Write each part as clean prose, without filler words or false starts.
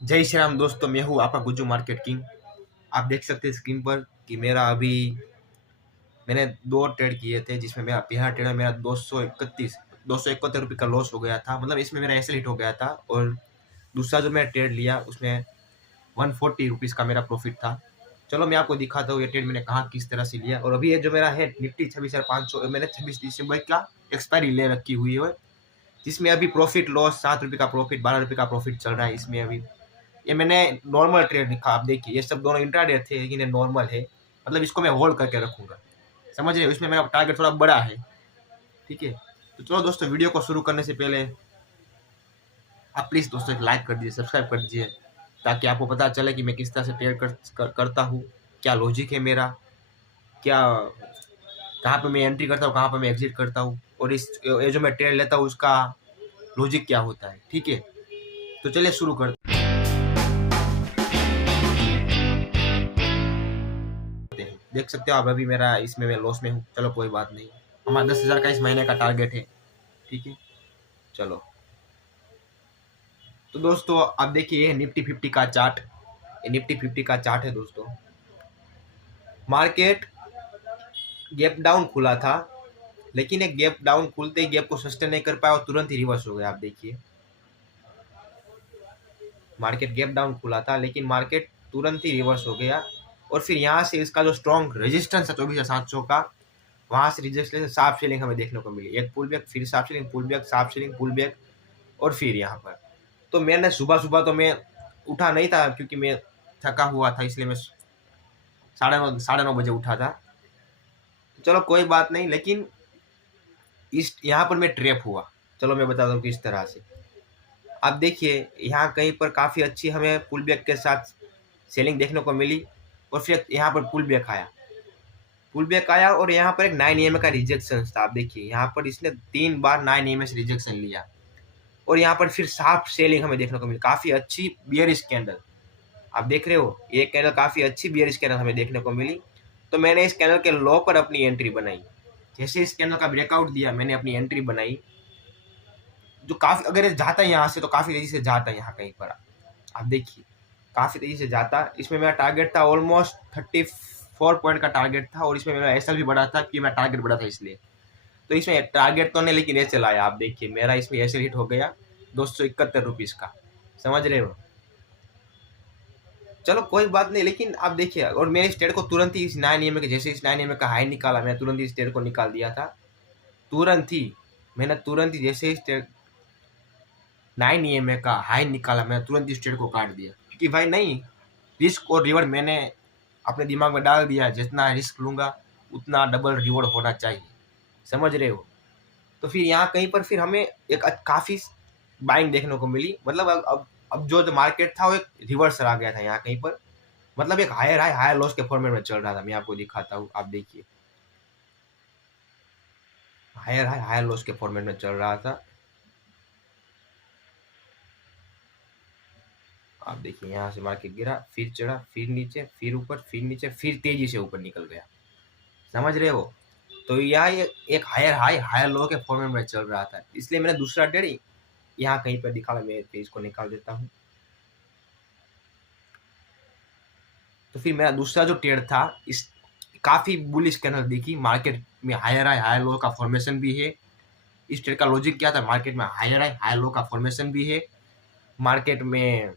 जय श्री राम दोस्तों, मैं हूँ आपका गुज्जू मार्केट किंग। आप देख सकते हैं स्क्रीन पर कि मैंने दो ट्रेड किए थे, जिसमें मेरा पहला ट्रेड में मेरा 271 रुपये का लॉस हो गया था। मतलब इसमें मेरा ऐसे हिट हो गया था। और दूसरा जो मैंने ट्रेड लिया उसमें 140 रुपीज़ का मेरा प्रॉफिट था। चलो मैं आपको दिखाता हूँ ये ट्रेड मैंने कहाँ किस तरह से लिया। और अभी ये जो मेरा है निफ्टी 26,500, मैंने 26 दिसंबर का एक्सपायरी ले रखी हुई है, जिसमें अभी प्रॉफिट लॉस 7 रुपये का प्रॉफिट, 12 रुपये का प्रॉफिट चल रहा है इसमें अभी। ये मैंने नॉर्मल ट्रेड लिखा, आप देखिए ये सब दोनों इंट्राडे थे, लेकिन ये नॉर्मल है। मतलब इसको मैं होल्ड करके रखूंगा, समझ रहे हो। इसमें मेरा टारगेट थोड़ा बड़ा है, ठीक है। तो चलो दोस्तों, वीडियो को शुरू करने से पहले आप प्लीज़ दोस्तों एक लाइक कर दीजिए, सब्सक्राइब कर दीजिए, ताकि आपको पता चले कि मैं किस तरह से ट्रेड करता हूँ, क्या लॉजिक है मेरा, क्या कहाँ पे मैं एंट्री करता हूँ, कहाँ पे मैं एग्जिट करता हूँ, और ये जो मैं ट्रेड लेता हूँ उसका लॉजिक क्या होता है, ठीक है। तो चलिए शुरू करते हैं। देख सकते हो आप, अभी मेरा इसमें मैं लॉस में हूँ। चलो कोई बात नहीं, हमारा 10,000 का इस महीने का टारगेट है, ठीक है। चलो तो दोस्तों आप देखिए, ये निफ्टी 50 का चार्ट, ये निफ्टी 50 का चार्ट है दोस्तों। मार्केट गैप डाउन खुला था, लेकिन एक गैप डाउन खुलते ही गैप को सस्टेन नहीं कर पाया और तुरंत ही रिवर्स हो गया। आप देखिए, मार्केट गैप डाउन खुला था लेकिन मार्केट तुरंत ही रिवर्स हो गया। और फिर यहाँ से इसका जो स्ट्रॉन्ग रेजिस्टेंस है 24,700 का, वहां से रेजिस्टेंस साफ सेलिंग हमें देखने को मिली। एक पुल बैक, फिर साफ सेलिंग, पुल बैक, साफ सेलिंग, पुल बैक, और फिर यहाँ पर। तो मैंने सुबह सुबह तो मैं उठा नहीं था, क्योंकि मैं थका हुआ था, इसलिए मैं 9:30 बजे उठा था। चलो कोई बात नहीं, लेकिन इस यहाँ पर मैं ट्रैप हुआ। चलो मैं बताता हूँ किस तरह से। आप देखिए, यहाँ कहीं पर काफ़ी अच्छी हमें पुल बैक के साथ सेलिंग देखने को मिली, और फिर यहाँ पर पुल बैक आया और यहाँ पर एक 9 EMA का रिजेक्शन था। आप देखिए, यहाँ पर इसने 3 बार 9 EMA से रिजेक्शन लिया, और यहाँ पर फिर साफ सेलिंग हमें देखने को मिली, काफ़ी अच्छी बियरिश कैंडल। आप देख रहे हो, ये कैंडल काफ़ी अच्छी बियरिश कैंडल हमें देखने को मिली। तो मैंने इस कैंडल के लो पर अपनी एंट्री बनाई। जैसे इस कैंडल का ब्रेकआउट दिया, मैंने अपनी एंट्री बनाई, जो काफ़ी, अगर ये जाता है यहाँ से तो काफ़ी तेज़ी से जाता है यहाँ कहीं पर। आप देखिए, काफ़ी तेज़ी से जाता। इसमें मेरा टारगेट था ऑलमोस्ट 34 पॉइंट का टारगेट था, और इसमें मेरा एसएल भी बढ़ा था, कि मेरा टारगेट बढ़ा था इसलिए। तो इसमें टारगेट तो नहीं, लेकिन एसएल आया। आप देखिए, मेरा इसमें एसएल हिट हो गया 271 रुपीज़ का, समझ रहे हो। चलो कोई बात नहीं, लेकिन आप देखिए, और मैंने इस ट्रेड को तुरंत ही इस 9 EMA के, जैसे इस 9 EMA का हाई निकाला, मैंने तुरंत ही इस ट्रेड को निकाल दिया था। तुरंत ही जैसे इस ट्रेड 9 EMA का हाई निकाला, मैंने तुरंत इस ट्रेड को काट दिया। क्योंकि भाई नहीं, रिस्क और रिवॉर्ड मैंने अपने दिमाग में डाल दिया, जितना रिस्क लूंगा उतना डबल रिवॉर्ड होना चाहिए, समझ रहे हो। तो फिर यहाँ कहीं पर फिर हमें एक काफ़ी बाइंग देखने को मिली। मतलब अब जो मार्केट था वो एक रिवर्सल आ गया था यहाँ कहीं पर। मतलब एक हायर हाई हायर लॉस के फॉर्मेट में चल रहा था। मैं आपको दिखाता हूँ, आप देखिए, हायर हाई हायर लॉस के फॉर्मेट में चल रहा था। आप देखिए, यहाँ से मार्केट गिरा, फिर चढ़ा, फिर नीचे, फिर ऊपर, फिर नीचे, फिर तेजी से ऊपर निकल गया, समझ रहे हो। तो यहाँ एक हायर हाई हायर लो के फॉर्मेट में चल रहा था, इसलिए मैंने दूसरा ट्रेड यहाँ कहीं पर दिखा, मैं पेज को निकाल देता हूँ। तो फिर मेरा दूसरा जो ट्रेड था, इस काफ़ी बुलिश कैंडल दिखी, मार्केट में हायर हाई हायर लो का फॉर्मेशन भी है। इस ट्रेड का लॉजिक क्या था, मार्केट में हायर हाई हायर लो का फॉर्मेशन भी है, मार्केट में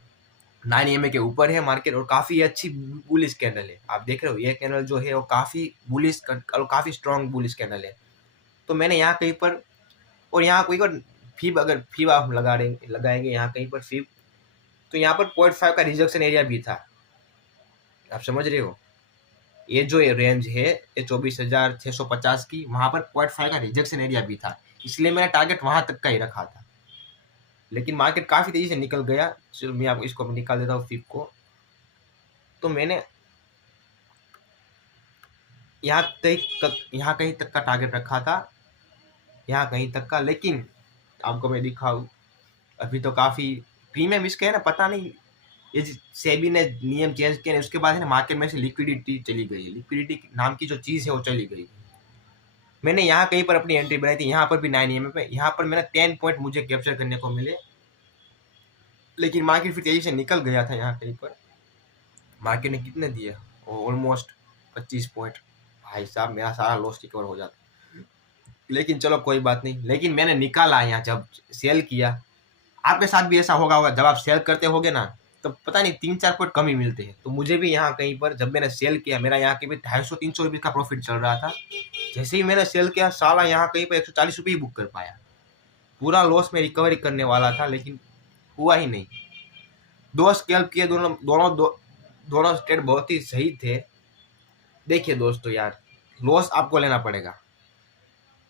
9 EMA के ऊपर है मार्केट, और काफ़ी अच्छी बुलिश कैंडल है। आप देख रहे हो, ये कैंडल जो है वो काफ़ी बुलिश और काफ़ी स्ट्रॉन्ग बुलिश कैंडल है। तो मैंने यहाँ कहीं पर, और यहाँ कोई और फीब, अगर फीब आप लगाएंगे यहाँ कहीं पर फीब, तो यहाँ पर 0.5 का रिजेक्शन एरिया भी था। आप समझ रहे हो, ये जो रेंज है ये 24,650 की, वहाँ पर 0.5 का रिजेक्शन एरिया भी था, इसलिए मैंने टारगेट वहाँ तक का ही रखा था। लेकिन मार्केट काफ़ी तेज़ी से निकल गया। चलो मैं आपको इसको निकाल देता हूँ फीब को। तो मैंने यहाँ कहीं तक का टारगेट रखा था, यहाँ कहीं तक का। लेकिन आपको मैं दिखाऊँ, अभी तो काफ़ी प्रीमियम इसके है ना, पता नहीं ये सेबी ने नियम चेंज किए, उसके बाद है ना मार्केट में से लिक्विडिटी चली गई। लिक्विडिटी नाम की जो चीज़ है वो चली गई। मैंने यहाँ कहीं पर अपनी एंट्री बनाई थी, यहाँ पर भी 9 EMA पे, यहाँ पर मैंने 10 पॉइंट मुझे कैप्चर करने को मिले। लेकिन मार्केट फिर तेजी से निकल गया था यहाँ कहीं पर। मार्केट ने कितने दिए, ऑलमोस्ट 25 पॉइंट। भाई साहब मेरा सारा लॉस रिकवर हो जाता, लेकिन चलो कोई बात नहीं। लेकिन मैंने निकाला यहाँ, जब सेल किया। आपके साथ भी ऐसा होगा जब आप सेल करते होगे ना, तो पता नहीं 3-4 पॉइंट कम ही मिलते हैं। तो मुझे भी यहाँ कहीं पर जब मैंने सेल किया, मेरा यहाँ के भी 250-300 रुपये का प्रॉफिट चल रहा था। जैसे ही मैंने सेल किया, साला यहाँ कहीं पर 140 रुपये ही बुक कर पाया। पूरा लॉस में रिकवरी करने वाला था, लेकिन हुआ ही नहीं। 2 स्कैल्प किए, दोनों ट्रेड बहुत ही सही थे। देखिए दोस्तों यार, लॉस आपको लेना पड़ेगा।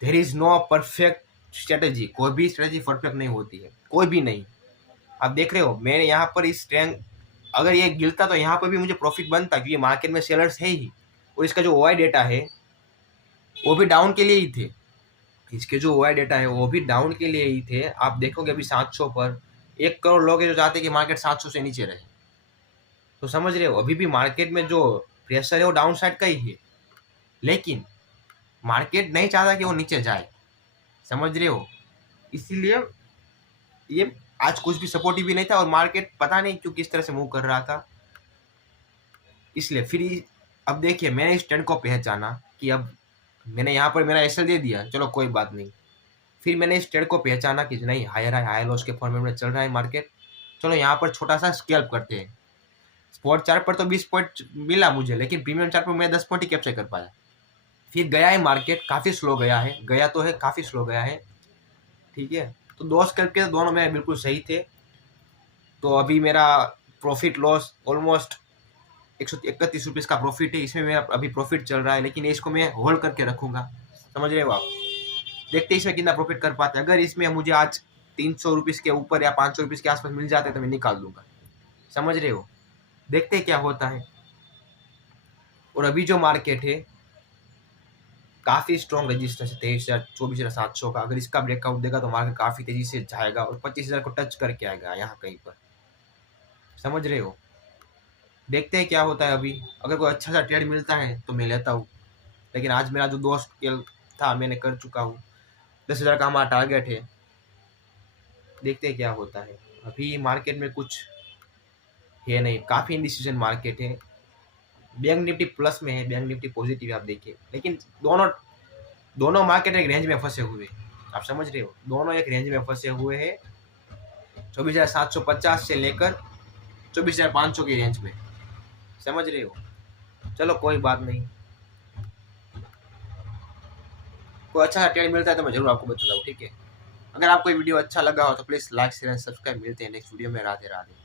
There is no perfect strategy, कोई भी स्ट्रेटेजी परफेक्ट नहीं होती है, कोई भी नहीं। आप देख रहे हो मेरे यहाँ पर इस ट्रेंड, अगर ये गिरता तो यहाँ पर भी मुझे प्रॉफिट बनता, क्योंकि मार्केट में सेलर्स है ही। और इसका जो ओआई डेटा है वो भी डाउन के लिए ही थे। इसके जो ओआई डेटा है वो भी डाउन के लिए ही थे। आप देखोगे अभी 700 पर 1 करोड़ लोग हैं जो चाहते हैं कि मार्केट 700 से नीचे रहे। तो समझ रहे हो, अभी भी मार्केट में जो प्रेशर है वो डाउन साइड का ही है, लेकिन मार्केट नहीं चाहता कि वो नीचे जाए। समझ रहे हो, इसीलिए ये आज कुछ भी सपोर्टिव भी नहीं था, और मार्केट पता नहीं क्यों किस तरह से मूव कर रहा था। इसलिए फिर अब देखिए, मैंने इस ट्रेंड को पहचाना कि अब मैंने यहाँ पर मेरा एसएल दे दिया, चलो कोई बात नहीं। फिर मैंने इस ट्रेंड को पहचाना कि नहीं, हायर हाई हाई लॉस के फॉर्मेट में चल रहा है मार्केट, चलो यहाँ पर छोटा सा स्कैल्प करते हैं। स्पॉट चार्ट पर तो 20 पॉइंट मिला मुझे, लेकिन प्रीमियम चार्ट पर मैं 10 पॉइंट ही कैप्चर कर पाया। फिर गया है मार्केट, काफ़ी स्लो गया है, गया तो है, काफ़ी स्लो गया है, ठीक है। तो 2 स्कैल्प के दोनों मेरे बिल्कुल सही थे। तो अभी मेरा प्रॉफिट लॉस ऑलमोस्ट 131 रुपीज़ का प्रॉफिट है। इसमें मेरा अभी प्रॉफिट चल रहा है, लेकिन इसको मैं होल्ड करके रखूँगा। समझ रहे हो आप, देखते इसमें कितना प्रॉफिट कर पाते हैं। अगर इसमें मुझे आज 300 रुपीज़ के ऊपर या 500 रुपीज़ के आसपास मिल जाते हैं तो मैं निकाल दूंगा। समझ रहे हो, देखते क्या होता है। और अभी जो मार्केट है काफ़ी स्ट्रॉन्ग रजिस्टेंस है 23,000 24,700 का। अगर इसका ब्रेकआउट देगा तो मार्केट काफ़ी तेज़ी से जाएगा और 25,000 को टच करके आएगा यहाँ कहीं पर। समझ रहे हो, देखते हैं क्या होता है। अभी अगर कोई अच्छा सा ट्रेड मिलता है तो मैं लेता हूँ, लेकिन आज मेरा जो दोस्त था मैंने कर चुका हूँ। 10,000 का हमारा टारगेट है, देखते हैं क्या होता है। अभी मार्केट में कुछ है नहीं, काफ़ी इनडिसीजन मार्केट है। बैंक निफ्टी प्लस में है, बैंक निफ्टी पॉजिटिव है, आप देखिए। लेकिन दोनों मार्केट एक रेंज में फंसे हुए हैं, आप समझ रहे हो, दोनों एक रेंज में फंसे हुए हैं। 24,750 से लेकर 24,500 की रेंज में। समझ रहे हो, चलो कोई बात नहीं। कोई अच्छा ट्रेड मिलता है तो मैं जरूर आपको बताता हूँ, ठीक है। अगर आपको वीडियो अच्छा लगा हो तो please like share and subscribe. मिलते हैं नेक्स्ट वीडियो में। राधे राधे।